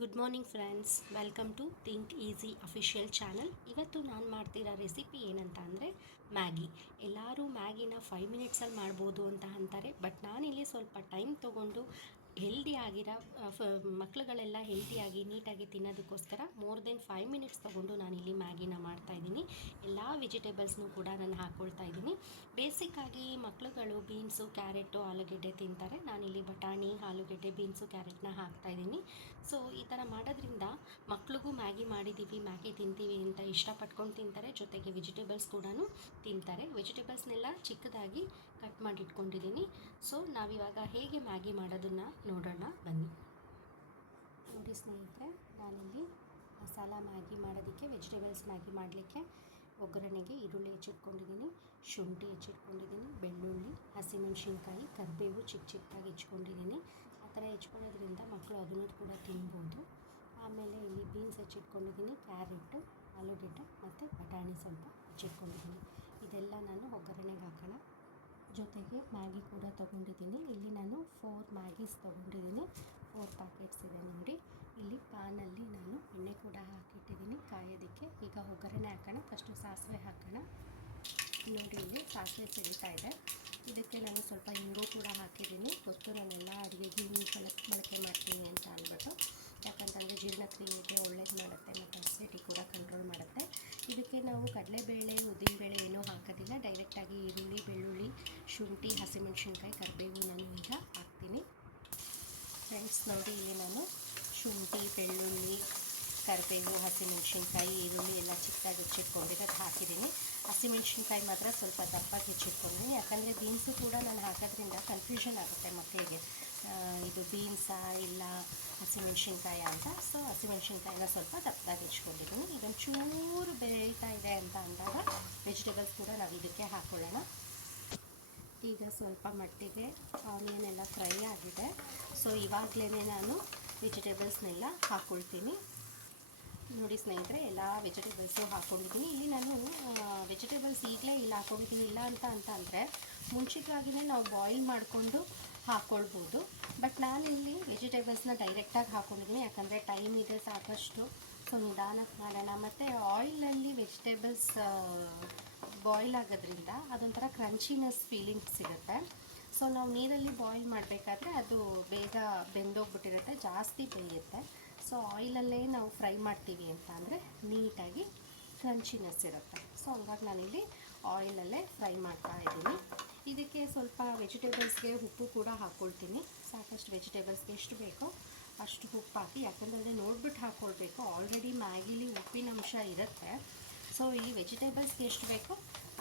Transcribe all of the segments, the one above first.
Good morning friends, welcome to Think Easy official channel. ಇವತ್ತು ನಾನು ಮಾಡ್ತಿರೋ ರೆಸಿಪಿ ಏನಂತ ಅಂದರೆ ಮ್ಯಾಗಿ. ಎಲ್ಲರೂ ಮ್ಯಾಗಿನ 5 ಮಿನಿಟ್ಸಲ್ಲಿ ಮಾಡ್ಬೋದು ಅಂತ ಅಂತಾರೆ, ಬಟ್ ನಾನಿಲ್ಲಿ ಸ್ವಲ್ಪ ಟೈಮ್ ತೊಗೊಂಡು ಹೆಲ್ದಿಯಾಗಿರೋ ಮಕ್ಕಳುಗಳೆಲ್ಲ ಹೆಲ್ದಿಯಾಗಿ ನೀಟಾಗಿ ತಿನ್ನೋದಕ್ಕೋಸ್ಕರ ಮೋರ್ ದೆನ್ 5 ಮಿನಿಟ್ಸ್ ತೊಗೊಂಡು ನಾನಿಲ್ಲಿ ಮ್ಯಾಗಿನ ಮಾಡ್ತಾಯಿದ್ದೀನಿ. ಎಲ್ಲ ವೆಜಿಟೇಬಲ್ಸ್ನೂ ಕೂಡ ನಾನು ಹಾಕ್ಕೊಳ್ತಾ ಇದ್ದೀನಿ. ಬೇಸಿಕ್ಕಾಗಿ ಮಕ್ಕಳುಗಳು ಬೀನ್ಸು, ಕ್ಯಾರೆಟು, ಆಲೂಗೆಡ್ಡೆ ತಿಂತಾರೆ. ನಾನಿಲ್ಲಿ ಬಟಾಣಿ, ಆಲೂಗೆಡ್ಡೆ, ಬೀನ್ಸು, ಕ್ಯಾರೆಟ್ನ ಹಾಕ್ತಾಯಿದ್ದೀನಿ. ಸೊ ಈ ಥರ ಮಾಡೋದ್ರಿಂದ ಮಕ್ಳಿಗೂ ಮ್ಯಾಗಿ ಮಾಡಿದ್ದೀವಿ, ಮ್ಯಾಗಿ ತಿಂತೀವಿ ಅಂತ ಇಷ್ಟಪಟ್ಕೊಂಡು ತಿಂತಾರೆ. ಜೊತೆಗೆ ವೆಜಿಟೇಬಲ್ಸ್ ಕೂಡ ತಿಂತಾರೆ. ವೆಜಿಟೇಬಲ್ಸ್ನೆಲ್ಲ ಚಿಕ್ಕದಾಗಿ ಕಟ್ ಮಾಡಿ ಇಟ್ಕೊಂಡಿದ್ದೀನಿ. ಸೊ ನಾವಿವಾಗ ಹೇಗೆ ಮ್ಯಾಗಿ ಮಾಡೋದನ್ನು ನೋಡೋಣ ಬನ್ನಿ. ನೋಡಿ ಸ್ನೇಹಿತರೆ, ನಾನಿಲ್ಲಿ ಮಸಾಲ ಮ್ಯಾಗಿ ಮಾಡೋದಕ್ಕೆ, ವೆಜಿಟೇಬಲ್ಸ್ ಮ್ಯಾಗಿ ಮಾಡಲಿಕ್ಕೆ ಒಗ್ಗರಣೆಗೆ ಈರುಳ್ಳಿ ಹೆಚ್ಚಿಟ್ಕೊಂಡಿದ್ದೀನಿ, ಶುಂಠಿ ಹೆಚ್ಚಿಟ್ಕೊಂಡಿದ್ದೀನಿ, ಬೆಳ್ಳುಳ್ಳಿ, ಹಸಿಮೆಣಸಿನ್ಕಾಯಿ, ಕರಿಬೇವು ಚಿಕ್ಕದಾಗಿ ಹೆಚ್ಕೊಂಡಿದ್ದೀನಿ. ಆ ಥರ ಹೆಚ್ಕೊಳ್ಳೋದ್ರಿಂದ ಮಕ್ಕಳು ಅದನ್ನು ಕೂಡ ತಿನ್ಬೋದು. ಆಮೇಲೆ ಇಲ್ಲಿ ಬೀನ್ಸ್ ಹೆಚ್ಚಿಟ್ಕೊಂಡಿದ್ದೀನಿ, ಕ್ಯಾರೆಟು, ಆಲೂಗೆಡ್ಡೆ ಮತ್ತು ಬಟಾಣಿ ಸ್ವಲ್ಪ ಹೆಚ್ಚಿಟ್ಕೊಂಡಿದ್ದೀನಿ. ಇದೆಲ್ಲ ನಾನು ಒಗ್ಗರಣೆಗೆ ಹಾಕೋಣ. ಜೊತೆಗೆ ಮ್ಯಾಗಿ ಕೂಡ ತೊಗೊಂಡಿದ್ದೀನಿ. ಇಲ್ಲಿ ನಾನು 4 ಮ್ಯಾಗೀಸ್ ತೊಗೊಂಡಿದ್ದೀನಿ. 4 ಪ್ಯಾಕೆಟ್ಸ್ ಇದೆ ನೋಡಿ. ಇಲ್ಲಿ ಪ್ಯಾನಲ್ಲಿ ನಾನು ಎಣ್ಣೆ ಕೂಡ ಹಾಕಿಟ್ಟಿದ್ದೀನಿ ಕಾಯೋದಕ್ಕೆ. ಈಗ ಒಗ್ಗರಣೆ ಹಾಕೋಣ. ಫಸ್ಟು ಸಾಸಿವೆ ಹಾಕೋಣ. ನೋಡಿ, ಇಲ್ಲಿ ಸಾಸಿವೆ ಸಿಡಿತಾ ಇದೆ. ಇದಕ್ಕೆ ನಾನು ಸ್ವಲ್ಪ ಇಂಗು ಕೂಡ ಹಾಕಿದ್ದೀನಿ. ಗೊತ್ತು, ನಾನೆಲ್ಲ ಅಡುಗೆಗೆ ಹಿಂಗೆ ಬಳಕೆ ಮಾಡ್ತೀನಿ ಅಂತ ಅಂದ್ಬಿಟ್ಟು. ಯಾಕಂತಂದರೆ ಜೀರ್ಣಕ್ರಿಯೆಗೆ ಒಳ್ಳೇದು ಮಾಡುತ್ತೆ ಮತ್ತು ಅಸಿಡಿಟಿ ಕೂಡ ಕಂಟ್ರೋಲ್ ಮಾಡುತ್ತೆ. ಇದಕ್ಕೆ ನಾವು ಕಡಲೆಬೇಳೆ, ಉದ್ದಿನಬೇಳೆ ಏನೂ ಹಾಕೋದಿಲ್ಲ. ಡೈರೆಕ್ಟಾಗಿ ಈರುಳ್ಳಿ, ಬೆಳ್ಳುಳ್ಳಿ, ಶುಂಠಿ, ಹಸಿಮೆಣಸಿನ್ಕಾಯಿ, ಕರಿಬೇವು ನಾನು ಈಗ ಹಾಕ್ತೀನಿ. ಫ್ರೆಂಡ್ಸ್ ನೋಡಿ, ಇಲ್ಲಿ ನಾನು ಶುಂಠಿ, ಬೆಳ್ಳುಳ್ಳಿ, ಕರಿಬೇವು, ಹಸಿಮೆಣಸಿನ್ಕಾಯಿ, ಈರುಳ್ಳಿ ಎಲ್ಲ ಚಿಕ್ಕದಾಗಿ ಹೆಚ್ಚಿಟ್ಕೊಂಡಿರೋದು ಹಾಕಿದ್ದೀನಿ. ಹಸಿಮೆಣಸಿನ್ಕಾಯಿ ಮಾತ್ರ ಸ್ವಲ್ಪ ದಪ್ಪಾಗಿ ಹೆಚ್ಚಿಟ್ಕೊಂಡಿದ್ದೀನಿ. ಯಾಕಂದರೆ ಬೀನ್ಸು ಕೂಡ ನಾನು ಹಾಕೋದ್ರಿಂದ ಕನ್ಫ್ಯೂಷನ್ ಆಗುತ್ತೆ ಮಕ್ಕಳಿಗೆ, ಇದು ಬೀನ್ಸಾ ಇಲ್ಲ ಹಸಿಮೆಣಸಿನ್ಕಾಯಿ ಅಂತ. ಸೊ ಹಸಿಮೆಣಸಿನ್ಕಾಯಿನ ಸ್ವಲ್ಪ ದಪ್ಪದಾಗಿ ಹೆಚ್ಕೊಂಡಿದ್ದೀನಿ. ಇದೊಂದು ಚೂರು ಬೇಯ್ತಾ ಇದೆ ಅಂತ ಅಂದಾಗ ವೆಜಿಟೇಬಲ್ಸ್ ಕೂಡ ನಾವು ಇದಕ್ಕೆ ಹಾಕ್ಕೊಳ್ಳೋಣ. ಈಗ ಸ್ವಲ್ಪ ಮಟ್ಟಿಗೆ ಆನಿಯನ್ ಎಲ್ಲ ಫ್ರೈ ಆಗಿದೆ. ಸೊ ಇವಾಗಲೇ ನಾನು ವೆಜಿಟೇಬಲ್ಸ್ನೆಲ್ಲ ಹಾಕ್ಕೊಳ್ತೀನಿ. ನೋಡಿ ಸ್ನೇಹಿತರೆ, ಎಲ್ಲ ವೆಜಿಟೇಬಲ್ಸು ಹಾಕ್ಕೊಂಡಿದ್ದೀನಿ. ಇಲ್ಲಿ ನಾನು ವೆಜಿಟೇಬಲ್ಸ್ ಈಗಲೇ ಇಲ್ಲಿ ಹಾಕ್ಕೊಂಡಿದ್ದೀನಿ. ಇಲ್ಲ ಅಂದರೆ ಮುಂಚಿತವಾಗಿಯೇ ನಾವು ಬಾಯ್ಲ್ ಮಾಡಿಕೊಂಡು ಹಾಕ್ಕೊಳ್ಬೋದು. ಬಟ್ ನಾನಿಲ್ಲಿ ವೆಜಿಟೇಬಲ್ಸ್ನ ಡೈರೆಕ್ಟಾಗಿ ಹಾಕ್ಕೊಂಡಿದ್ದೀನಿ. ಯಾಕಂದರೆ ಟೈಮ್ ಇದೆ ಸಾಕಷ್ಟು. ಸೊ ನಿಧಾನಕ್ಕೆ ಮಾಡೋಣ. ಮತ್ತು ಆಯಿಲಲ್ಲಿ ವೆಜಿಟೇಬಲ್ಸ್ ಬಾಯ್ಲ್ ಆಗೋದ್ರಿಂದ ಅದೊಂಥರ ಕ್ರಂಚಿನೆಸ್ ಫೀಲಿಂಗ್ ಸಿಗುತ್ತೆ. ಸೊ ನಾವು ನೀರಲ್ಲಿ ಬಾಯ್ಲ್ ಮಾಡಬೇಕಾದ್ರೆ ಅದು ಬೇಗ ಬೆಂದೋಗ್ಬಿಟ್ಟಿರುತ್ತೆ, ಜಾಸ್ತಿ ಬೇಯುತ್ತೆ. ಸೊ ಆಯಿಲಲ್ಲೇ ನಾವು ಫ್ರೈ ಮಾಡ್ತೀವಿ ಅಂತ ಅಂದರೆ ನೀಟಾಗಿ ಕ್ರಂಚಿನೆಸ್ ಇರುತ್ತೆ. ಸೊ ಹಂಗಾಗಿ ನಾನಿಲ್ಲಿ ಆಯಿಲಲ್ಲೇ ಫ್ರೈ ಮಾಡ್ತಾ ಇದ್ದೀನಿ. ಇದಕ್ಕೆ ಸ್ವಲ್ಪ ವೆಜಿಟೇಬಲ್ಸ್ಗೆ ಉಪ್ಪು ಕೂಡ ಹಾಕ್ಕೊಳ್ತೀನಿ. ಸಾಕಷ್ಟು ವೆಜಿಟೇಬಲ್ಸ್ಗೆ ಎಷ್ಟು ಬೇಕೋ ಅಷ್ಟು ಉಪ್ಪು ಹಾಕಿ, ಯಾಕಂದರೆ ನೋಡ್ಬಿಟ್ಟು ಹಾಕ್ಕೊಳ್ಬೇಕು. ಆಲ್ರೆಡಿ ಮ್ಯಾಗಿಲಿ ಉಪ್ಪಿನ ಅಂಶ ಇರುತ್ತೆ. ಸೊ ಈ ವೆಜಿಟೇಬಲ್ಸ್ಗೆ ಎಷ್ಟು ಬೇಕೋ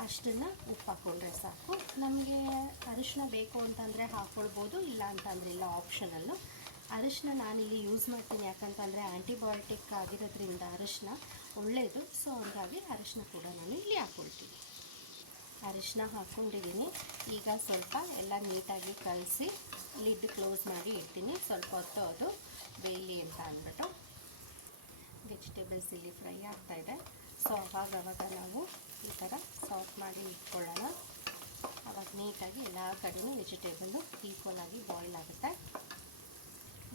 ಅಷ್ಟನ್ನು ಉಪ್ಪು ಹಾಕ್ಕೊಂಡ್ರೆ ಸಾಕು. ನಮಗೆ ಅರಿಶಿನ ಬೇಕು ಅಂತಂದರೆ ಹಾಕ್ಕೊಳ್ಬೋದು, ಇಲ್ಲ ಅಂತಂದರೆ ಇಲ್ಲ, ಆಪ್ಷನಲ್ಲು. ಅರಿಶಿನ ನಾನಿಲ್ಲಿ ಯೂಸ್ ಮಾಡ್ತೀನಿ. ಯಾಕಂತಂದರೆ ಆ್ಯಂಟಿಬಯೋಟಿಕ್ ಆಗಿರೋದ್ರಿಂದ ಅರಿಶಿನ ಒಳ್ಳೆಯದು. ಸೊ ಹಂಗಾಗಿ ಅರಿಶಿನ ಕೂಡ ನಾನು ಇಲ್ಲಿ ಹಾಕ್ಕೊಳ್ತೀನಿ. ಅರಿಶಿನ ಹಾಕ್ಕೊಂಡಿದ್ದೀನಿ. ಈಗ ಸ್ವಲ್ಪ ಎಲ್ಲ ನೀಟಾಗಿ ಕಲಸಿ ಲಿಡ್ ಕ್ಲೋಸ್ ಮಾಡಿ ಇಡ್ತೀನಿ. ಸ್ವಲ್ಪ ಹೊತ್ತು ಅದು ಬೇಯಲಿ ಅಂತ ಅಂದ್ಬಿಟ್ಟು. ವೆಜಿಟೇಬಲ್ಸ್ ಇಲ್ಲಿ ಫ್ರೈ ಆಗ್ತಾಯಿದೆ. ಸೊ ಅವಾಗವಾಗ ನಾವು ಈ ಥರ ಸಾಫ್ಟ್ ಮಾಡಿ ಇಟ್ಕೊಳ್ಳೋಣ. ಆವಾಗ ನೀಟಾಗಿ ಎಲ್ಲ ಕಡೆಯೂ ವೆಜಿಟೇಬಲ್ಲು ಈಕ್ವಲಾಗಿ ಬಾಯ್ಲ್ ಆಗುತ್ತೆ.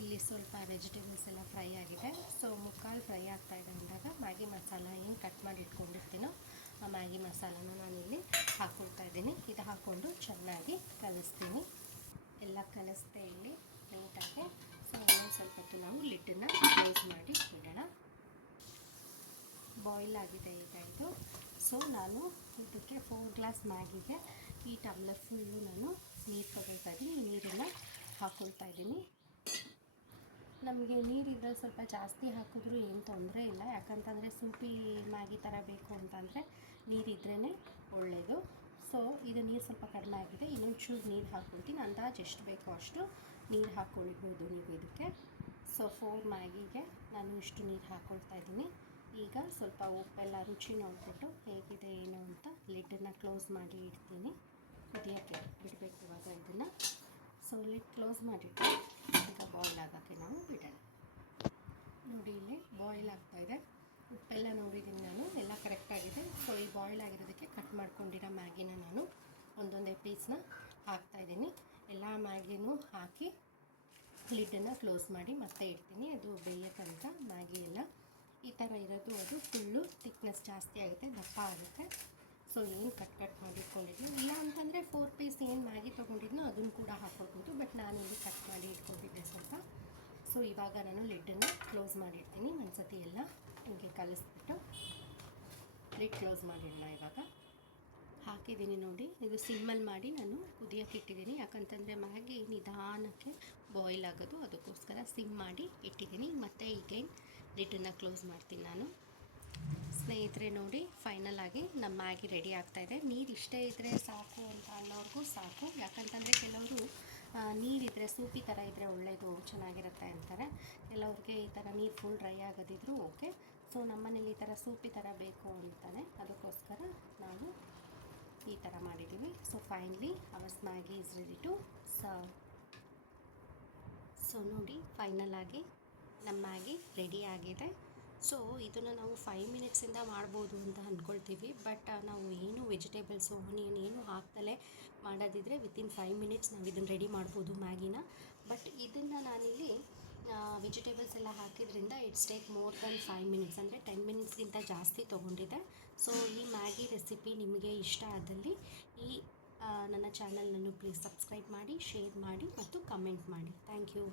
ಇಲ್ಲಿ ಸ್ವಲ್ಪ ವೆಜಿಟೇಬಲ್ಸ್ ಎಲ್ಲ ಫ್ರೈ ಆಗಿದೆ. ಸೊ ಮುಕ್ಕಾಲು ಫ್ರೈ ಆಗ್ತಾಯಿದೆ ಅಂದಾಗ ಮ್ಯಾಗಿ ಮಸಾಲ ಏನು ಕಟ್ ಮಾಡಿ ಇಟ್ಕೊಂಡಿರ್ತೀನೋ ಆ ಮ್ಯಾಗಿ ಮಸಾಲನ ನಾನಿಲ್ಲಿ ಹಾಕ್ಕೊಳ್ತಾ ಇದ್ದೀನಿ. ಇದು ಹಾಕ್ಕೊಂಡು ಚೆನ್ನಾಗಿ ಕಲಿಸ್ತೀನಿ. ಎಲ್ಲ ಕಲಿಸ್ದೆ ಇಲ್ಲಿ ನೀಟಾಗಿ. ಸೊ ಇನ್ನೊಂದು ಸ್ವಲ್ಪ ಹೊತ್ತು ನಾವು ಲಿಡ್ಡನ್ನು ಕ್ಲೋಸ್ ಮಾಡಿ ಇಡೋಣ. ಬಾಯ್ಲ್ ಆಗಿದೆ ಈಗ ಇದು. ಸೊ ನಾನು ಇದಕ್ಕೆ 4 ಗ್ಲಾಸ್ ಮ್ಯಾಗಿಗೆ ಈ ಟಮ್ಲರ್ ಫುಲ್ಲು ನಾನು ನೀರು ತೊಗೊಳ್ತಾ ಇದ್ದೀನಿ. ನೀರನ್ನು ಹಾಕ್ಕೊಳ್ತಾ ಇದ್ದೀನಿ. ನಮಗೆ ನೀರಿದ್ರೆ ಸ್ವಲ್ಪ ಜಾಸ್ತಿ ಹಾಕಿದ್ರೂ ಏನು ತೊಂದರೆ ಇಲ್ಲ. ಯಾಕಂತಂದರೆ ಸೂಪಿ ಮ್ಯಾಗಿ ಥರ ಬೇಕು ಅಂತಂದರೆ ನೀರಿದ್ರೇ ಒಳ್ಳೆಯದು. ಸೊ ಇದು ನೀರು ಸ್ವಲ್ಪ ಕಡಿಮೆ ಆಗಿದೆ. ಇನ್ನೊಂದು ಚೂರು ನೀರು ಹಾಕ್ಕೊಳ್ತೀನಿ. ಅಂದಾಜು ಎಷ್ಟು ಬೇಕೋ ಅಷ್ಟು ನೀರು ಹಾಕ್ಕೊಳ್ಬೋದು ನೀವು ಇದಕ್ಕೆ. ಸೊ 4 ಮ್ಯಾಗಿಗೆ ನಾನು ಇಷ್ಟು ನೀರು ಹಾಕ್ಕೊಳ್ತಾ ಇದ್ದೀನಿ. ಈಗ ಸ್ವಲ್ಪ ಉಪ್ಪೆಲ್ಲ ರುಚಿ ನೋಡಿಬಿಟ್ಟು ಹೇಗಿದೆ ಏನು ಅಂತ ಲಿಡ್ಡನ್ನು ಕ್ಲೋಸ್ ಮಾಡಿ ಇಡ್ತೀನಿ. ಕುದಿಯೋಕ್ಕೆ ಬಿಡಬೇಕು ಇವಾಗ ಇದನ್ನು. ಸೊ ಲಿಡ್ ಕ್ಲೋಸ್ ಮಾಡಿಟ್ಟು ಈಗ ಬಾಯ್ಲ್ ಆಗೋಕ್ಕೆ ನಾವು ಬಿಡೋಣ. ನೋಡಿ, ಇಲ್ಲಿ ಬಾಯ್ಲ್ ಆಗ್ತಾಯಿದೆ. ಉಪ್ಪೆಲ್ಲ ನೋಡಿದ್ದೀನಿ ನಾನು, ಎಲ್ಲ ಕರೆಕ್ಟಾಗಿದೆ. ಸೊ ಈ ಬಾಯ್ಲ್ ಆಗಿರೋದಕ್ಕೆ ಕಟ್ ಮಾಡ್ಕೊಂಡಿರೋ ಮ್ಯಾಗಿನ ನಾನು ಒಂದೊಂದೇ ಪೀಸ್ನ ಹಾಕ್ತಾಯಿದ್ದೀನಿ. ಎಲ್ಲ ಮ್ಯಾಗಿನೂ ಹಾಕಿ ಲಿಡ್ಡನ್ನು ಕ್ಲೋಸ್ ಮಾಡಿ ಮತ್ತೆ ಇಡ್ತೀನಿ. ಅದು ಬೇಯೋ ತನಕ ಮ್ಯಾಗಿ ಎಲ್ಲ ಈ ಥರ ಇರೋದು, ಅದು ಫುಲ್ಲು ಥಿಕ್ನೆಸ್ ಜಾಸ್ತಿ ಆಗುತ್ತೆ, ದಪ್ಪ ಆಗುತ್ತೆ. ಸೊ ಏನು ಕಟ್ ಮಾಡಿ ಇಟ್ಕೊಂಡಿದ್ವಿ, ಇಲ್ಲ ಅಂತಂದರೆ 4 ಪೀಸ್ ಏನು ಮ್ಯಾಗಿ ತೊಗೊಂಡಿದ್ನೋ ಅದನ್ನು ಕೂಡ ಹಾಕ್ಕೊಳ್ಬೋದು, ಬಟ್ ನಾನಿಲ್ಲಿ ಕಟ್ ಮಾಡಿ ಇಟ್ಕೊಂಡಿದ್ದೆ ಸ್ವಲ್ಪ. ಸೊ ಇವಾಗ ನಾನು ಲಿಡ್ಡನ್ನು ಕ್ಲೋಸ್ ಮಾಡಿರ್ತೀನಿ. ಒಂದ್ಸತಿ ಎಲ್ಲ ಹಿಂಗೆ ಕಲಿಸ್ಬಿಟ್ಟು ಲಿಡ್ ಕ್ಲೋಸ್ ಮಾಡಿಡೋಣ. ಇವಾಗ ಹಾಕಿದ್ದೀನಿ ನೋಡಿ, ಇದು ಸಿಮ್ಮಲ್ಲಿ ಮಾಡಿ ನಾನು ಕುದಿಯೋಕೆ ಇಟ್ಟಿದ್ದೀನಿ. ಯಾಕಂತಂದರೆ ಮ್ಯಾಗಿ ನಿಧಾನಕ್ಕೆ ಬಾಯ್ಲ್ ಆಗೋದು, ಅದಕ್ಕೋಸ್ಕರ ಸಿಮ್ ಮಾಡಿ ಇಟ್ಟಿದ್ದೀನಿ. ಮತ್ತು ಈಗೇನು ಲಿಡ್ಡನ್ನು ಕ್ಲೋಸ್ ಮಾಡ್ತೀನಿ ನಾನು. ಸ್ನೇಹಿತರೆ ನೋಡಿ, ಫೈನಲ್ ಆಗಿ ನಮ್ಮ ಮ್ಯಾಗಿ ರೆಡಿ ಆಗ್ತಾಯಿದೆ. ನೀರು ಇಷ್ಟೇ ಇದ್ದರೆ ಸಾಕು ಅಂತ ಅನ್ನೋರ್ಗೂ ಸಾಕು. ಯಾಕಂತಂದರೆ ಕೆಲವರು ನೀರಿದ್ದರೆ ಸೂಪಿ ಥರ ಇದ್ದರೆ ಒಳ್ಳೆಯದು, ಚೆನ್ನಾಗಿರುತ್ತೆ ಅಂತಾರೆ. ಕೆಲವ್ರಿಗೆ ಈ ಥರ ನೀರು ಫುಲ್ ಡ್ರೈ ಆಗೋದಿದ್ರು ಓಕೆ. ಸೊ ನಮ್ಮನೇಲಿ ಈ ಥರ ಸೂಪಿ ಥರ ಬೇಕು ಅಂತಾನೆ, ಅದಕ್ಕೋಸ್ಕರ ನಾವು ಈ ಥರ ಮಾಡಿದ್ದೀವಿ. So finally ours Maggi is ready to serve. So ನೋಡಿ, ಫೈನಲ್ ಆಗಿ ನಮ್ಮ ಮ್ಯಾಗಿ ರೆಡಿ ಆಗಿದೆ. ಸೊ ಇದನ್ನು ನಾವು 5 ಮಿನಿಟ್ಸಿಂದ ಮಾಡ್ಬೋದು ಅಂತ ಅಂದ್ಕೊಳ್ತೀವಿ, ಬಟ್ ನಾವು ಏನು ವೆಜಿಟೇಬಲ್ಸು ಆನಿಯನ್ ಏನು ಹಾಕ್ದಲೇ ಮಾಡೋದಿದ್ರೆ ವಿತಿನ್ 5 ಮಿನಿಟ್ಸ್ ನಾವು ಇದನ್ನು ರೆಡಿ ಮಾಡ್ಬೋದು ಮ್ಯಾಗಿನ. ಬಟ್ ಇದನ್ನು ನಾನಿಲ್ಲಿ ವೆಜಿಟೇಬಲ್ಸ್ ಎಲ್ಲ ಹಾಕಿದ್ರಿಂದ it's take more than 5 minutes, ಅಂದರೆ 10 ಮಿನಿಟ್ಸ್ಗಿಂತ ಜಾಸ್ತಿ ತೊಗೊಂಡಿದೆ. ಸೊ ಈ ಮ್ಯಾಗಿ ರೆಸಿಪಿ ನಿಮಗೆ ಇಷ್ಟ ಆದಲ್ಲಿ ಈ ನನ್ನ ಚಾನಲ್ನನ್ನು ಪ್ಲೀಸ್ ಸಬ್ಸ್ಕ್ರೈಬ್ ಮಾಡಿ, ಶೇರ್ ಮಾಡಿ ಮತ್ತು ಕಮೆಂಟ್ ಮಾಡಿ. Thank you.